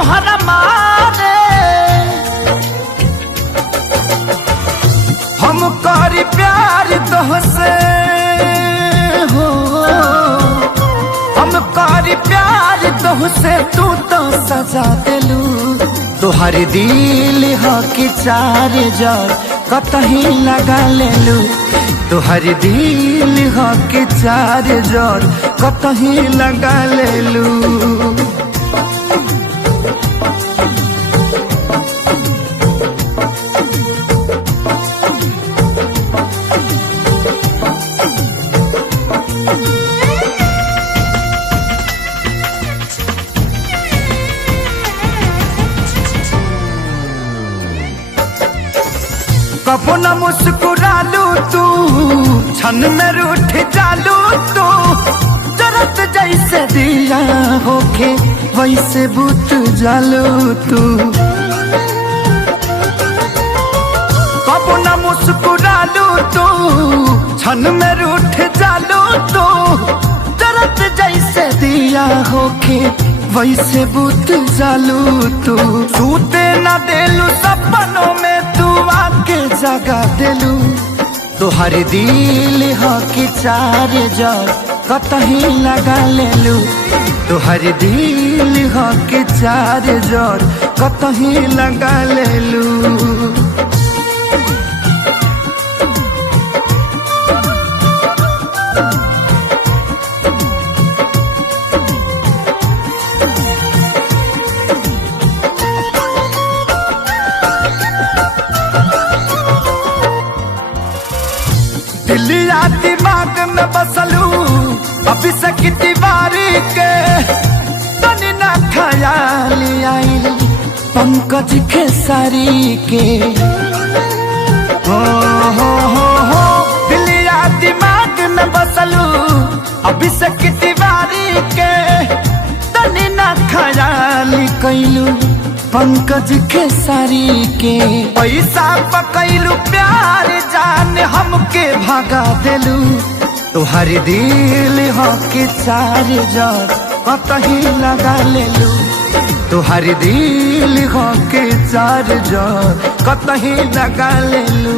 तोहरा मारे हम करी प्यार तोहसे हो, हम करी प्यार तोहसे तू तो सजा दिलू। तोहर दिल हो कि चार जार कतही लगा लेलू। तोहर दिल हो कि चार जार कतही लगा लेलू। कबो न मुस्कुरालू तू, क्षण में रूठ जालू तू। जरत जैसे दिया होके वैसे बुत जालू तू। कबो न मुस्कुरालू तू, क्षण में रूठ जालू तू। जरत जैसे दिया होके वैसे बुत जालू तू। सूते न देलू सपनों में तू आके जगा दिलू। तोहर दिल हो कि चार जार कतही लगा लेलू। तोहर दिल हो कि चार जार कतही लगा लेलू। दिलिया दिमाग में बसलू अभी से कितनी बारी के। तनी ना ख्याल आइल पंकज खेसारी के। हो दिलिया दिमाग में बसलू अभी से कितनी बारी के। तनी ना ख्याल कैलू पंकज खेसारी के। पैसा पकैलू प्यार जान हमके भगा दिलू। तोहर दिल हो कि चार जार कतही लगा लेलू। तोहर दिल हो कि चार जार कतही लगा लेलू।